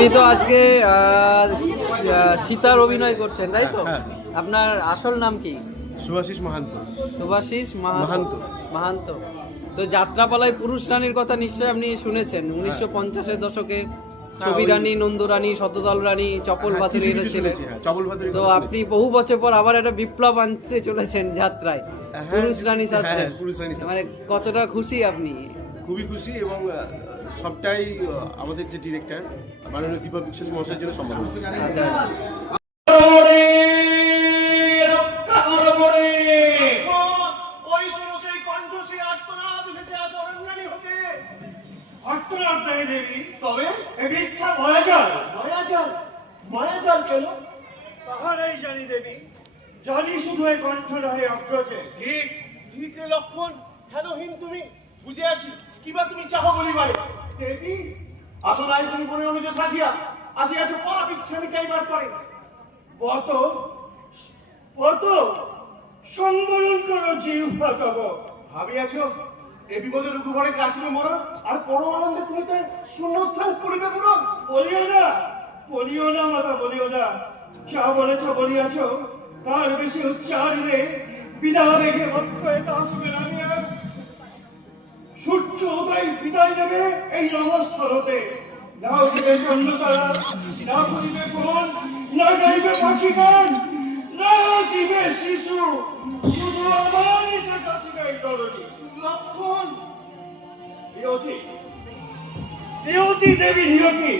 আপনি তো আজকে সীতার অভিনয় করছেন, তাই তো? হ্যাঁ। আপনার আসল নাম কি? সুভাষিস মাহান্ত। সুভাষিস মাহান্ত। মাহান্ত। তো যাত্রাপালায় পুরুষ রানীর কথা নিশ্চয়ই আপনি শুনেছেন। 1950-এর দশকে ছবি রানী, নন্দ রানী, শতদল রানী, চপল ভাতুরি ছিলেন। তো আপনি বহু বছর পর আবার একটা বিপ্লব আনতে চলেছেন যাত্রায়, পুরুষ রানী সাজছেন। মানে কতটা খুশি আপনি? খুবই খুশি, এবং সবটাই আমাদের যে ডিরেক্টর মাননীয় দীপক বিশ্বাস মহাশয়ের জন্য সম্মান হচ্ছে। আচ্ছা, তবে মিথ্যা মায়াজাল কেন তাহারাই জানি দেবী, জানি শুধু এই কণ্ঠ নহে অগ্রজে। ঠিক ঠিক লক্ষণ, হেনহীন তুমি বুঝে আছি, কিবা তুমি চাহ বলিবারে। দেবী আসনায় তুমি বনে অনুজ সাজিয়া আসিয়াছ পরা বিচ্ছামি কাইবার করে। পত পত সম্বরণ করো জিহ্বা তব। ভাবিয়াছ এ বিপদে রঘুবরে গ্রাসিবে মরণ, আর পরম আনন্দে তুমি তো শূন্যস্থান করিবে পূরণ। বলিও না মাতা, বলিও না। যা বলেছ বলিয়াছ, তার বেশি উচ্চারণে বিনা বেগে বক্ষয়ে তাহবে নামিয়া সূর্য উদয় বিদায় নেবে এই নমস্থলতে। না উঠিবে চন্দ্রতারা, না করিবে কোন, না গাইবে পাখি গান, না আসিবে শিশু, শুধু আমার এসে কাছিবে এই দলনী। লক্ষণ নিয়তি দেবী নিয়তি,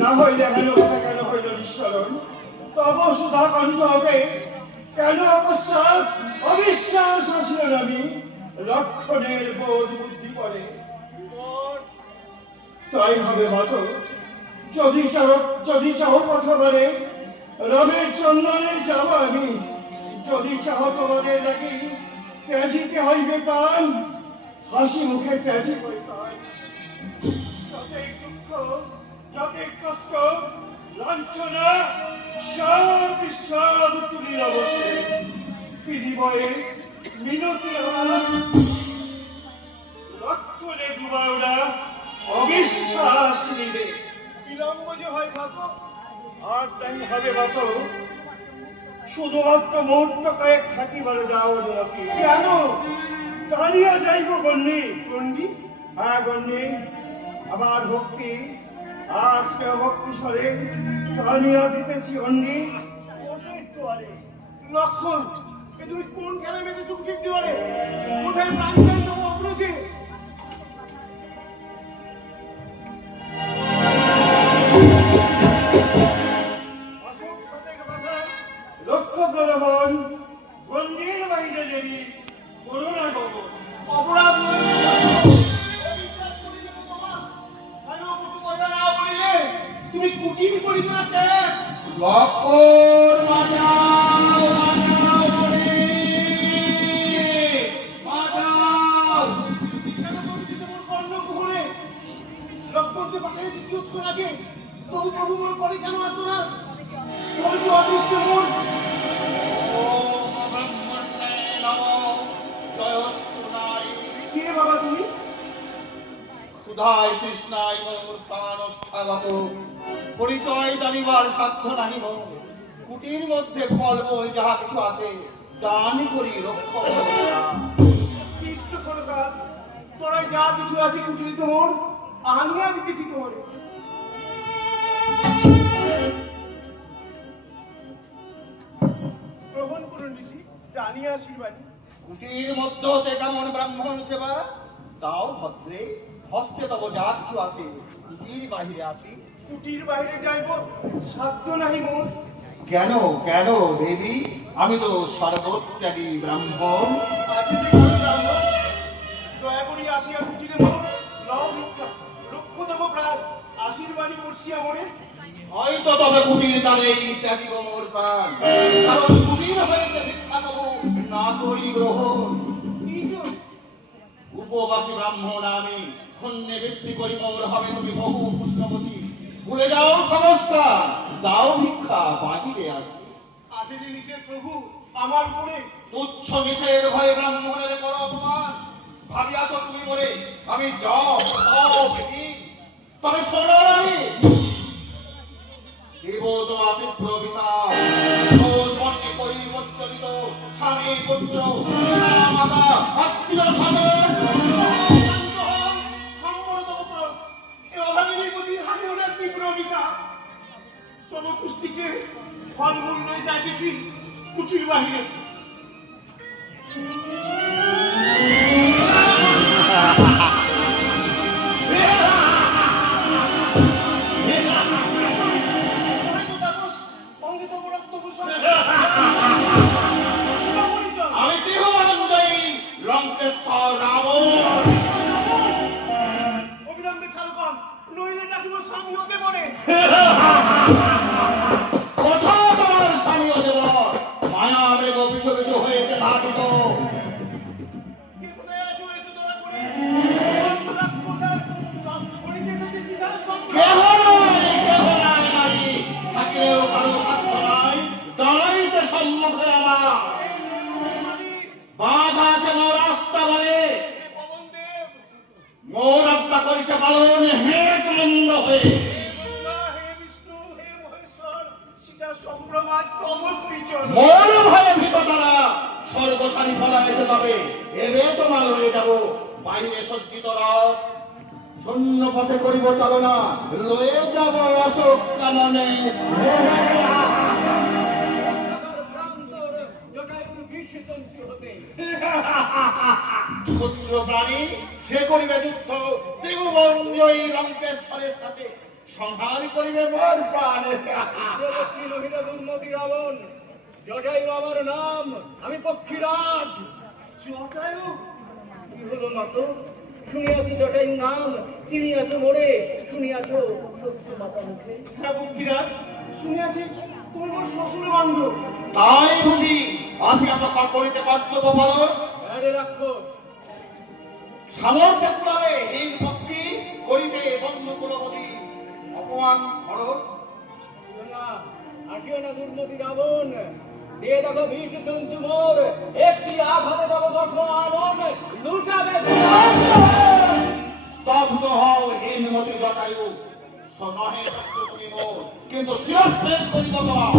না হইলে হেন কথা কেন হইল নিঃসরণ? তব সুধা কণ্ঠ হতে কেন অকস্মাৎ অবিশ্বাস আসিল নামি? লক্ষণের বোধ বুদ্ধি করে তাই হবে মত। যদি চাও পথবারে রমের চন্দনের যাব আমি, যদি চাহ তোমাদের লাগি ত্যাজিতে হইবে প্রাণ, হাসি মুখে ত্যাজি পরিতান। যতই দুঃখ, যতই কষ্ট, লাঞ্ছনা সব তুলির অবশ্যে বিনিময়ে মিনতি লক্ষণে ডুবাওরা অবিশ্বাস নিবে। বিলম্ব যে হয় ভাত, আর তাই হবে ভাত। শুধুমাত্র মুহূর্ত কয়েক থাকিবারে দাও নাকি? কেন টানিয়া যাইব গণ্যি? গণ্ডি? হ্যাঁ গণ্যি। আমার ভক্তি আর সে ভক্তি স্বরে টানিয়া দিতেছি গণ্ডি ওটের দুয়ারে। লক্ষণ, এ তুমি কোন খেলা মেতে চুক্তির দুয়ারে? কোথায় প্রাণ চাই তবু অগ্রজে? অশোক সতেক বাধা লক্ষ্য প্রলোভন, গণ্ডির বাইরে দেবী করুণা গগন। অপরাধ তুমি কুটির করিত না ত্যাগ। লক্ষণ লক্ষণকে পাঠিয়েছি কিয়ৎক্ষণ আগে, তবু প্রভু মন করে কেন আসতো না? তবে কি অদৃষ্ট মন? কে বাবা তুমি? ক্ষুধায় তৃষ্ণায় মোর প্রাণস্থাগত, পরিচয় জানিবার সাধ্য নাহি মোর। কুটির মধ্যে ফলমূল যাহা কিছু আছে, দান করি রক্ষা কৃষ্ণ করবা। তোরাই যা কিছু আছে কুটিরে তোর আনিয়া দিতেছি তোমার। গ্রহণ করুন ঋষি, আনিয়া আশীর্বাদ। কুটির মধ্যে হতে কেমন ব্রাহ্মণ সেবা, তাও ভদ্রে হস্তে তব যা কিছু আছে। কুটির বাহিরে আসি। কুটির বাইরে যাইব সাধ্য নাহি মোর। কেন কেন দেবী, আমি তো সর্বত্যাগী ব্রাহ্মণ। আছে যে কোন ব্রাহ্মণ, দয়া করি আসিয়া কুটিরে মোর লও ভিক্ষা, রক্ষ দেব প্রাণ, আশীর্বাদী করছিয়া মনে। হয়তো তবে কুটির দ্বারেই ত্যাগিব মোর প্রাণ, কারণ কুটির হইতে ভিক্ষা দেব না করি গ্রহণ। উপবাসী ব্রাহ্মণ আমি, ধন্যে বৃত্তি করি মোর হবে তুমি বহু পুণ্যবতী। ভুলে যাও সংস্কার, দাও ভিক্ষা বাহিরে আসি। আছে যে নিষেধ প্রভু আমার মনে। তুচ্ছ নিষেধ ভয়ে ব্রাহ্মণের করো অপমান। ভাবিয়াছ তুমি মোরে আমি যাও তবে শোনো রানী, প্রবিচার রোজ মর্মে পরিবর্তিত স্বামী পুত্র পিতা মাতা আত্মীয় স্বজন ফলমূল লয়ে যাইতেছি কুটির বাহিরে। আমি তীব্রনন্দী লঙ্কেশ্বর রাবণ। অবিলম্বে ছাড়ো কম, নইলে ডাকিব স্বামীও দেবরে। কোথাও তোমার স্বামীও দেব মায়া মেঘ পিছু পিছু হয়েছে ধাবিত। কে কোথায় আছো এসে ধরা করে? রাক্ষস সব করিতে এসেছে সীতার সঙ্গে। কেহ নাই নারী থাকিলেও কারো সাধ্য নাই দাঁড়াইতে সম্মুখে আমার এই দেবশ্রী বাধা আছে মোর রাস্তা বলে হে পবনদেব, মোর আজ্ঞা করিছে পালন হেট মন্দ হয়ে। হে গঙ্গা, হে বিষ্ণু, হে মহেশ্বর, সীতা সম্ভ্রম আজ তব শ্রীচরণ। মোর ভয়ে ভীত তারা স্বর্গ ছাড়ি ফলাইছে তবে এবে তোমার হয়ে যাব বাইরে সজ্জিত রথ শূন্য পথে করিব চালনা লয়ে যাব অশোক কাননে। পুত্র প্রাণী সে করিবে যুদ্ধ ত্রিভুবন জয়ী লঙ্কেশ্বরের সাথে সংহার করিবে মোর প্রাণে। দুর্মতি রাবণ, জটায়ু আমার নাম, আমি পক্ষীরাজ। জটায়ু, কি হলো নত? শুনিয়াছি জটায়ু নাম, চিনিয়াছ মোরে, শুনিয়াছ সত্য মাতা মুখে। হ্যাঁ পক্ষীরাজ, শুনিয়াছি তুমি মোর শ্বশুর বান্ধব। তাই বুঝি আসিয়াছ তা করিতে কর্তব্য পালন। আরে রাক্ষস, সামর্থ্য কুলাবে হীন ভক্তি করিতে বন্ধু কুলপতি অপমান ভরত। না, আসিও না দুর্মতি রাবণ, দিয়ে দেখো বিষ চঞ্চু মোর, একটি আঘাতে দেব 10 আনন, লুটাবে স্তব্ধ হও হীনমতি জটায়ু নহে শত্রু তুমি মোর কিন্তু শিরচ্ছেদ করিব তোমার।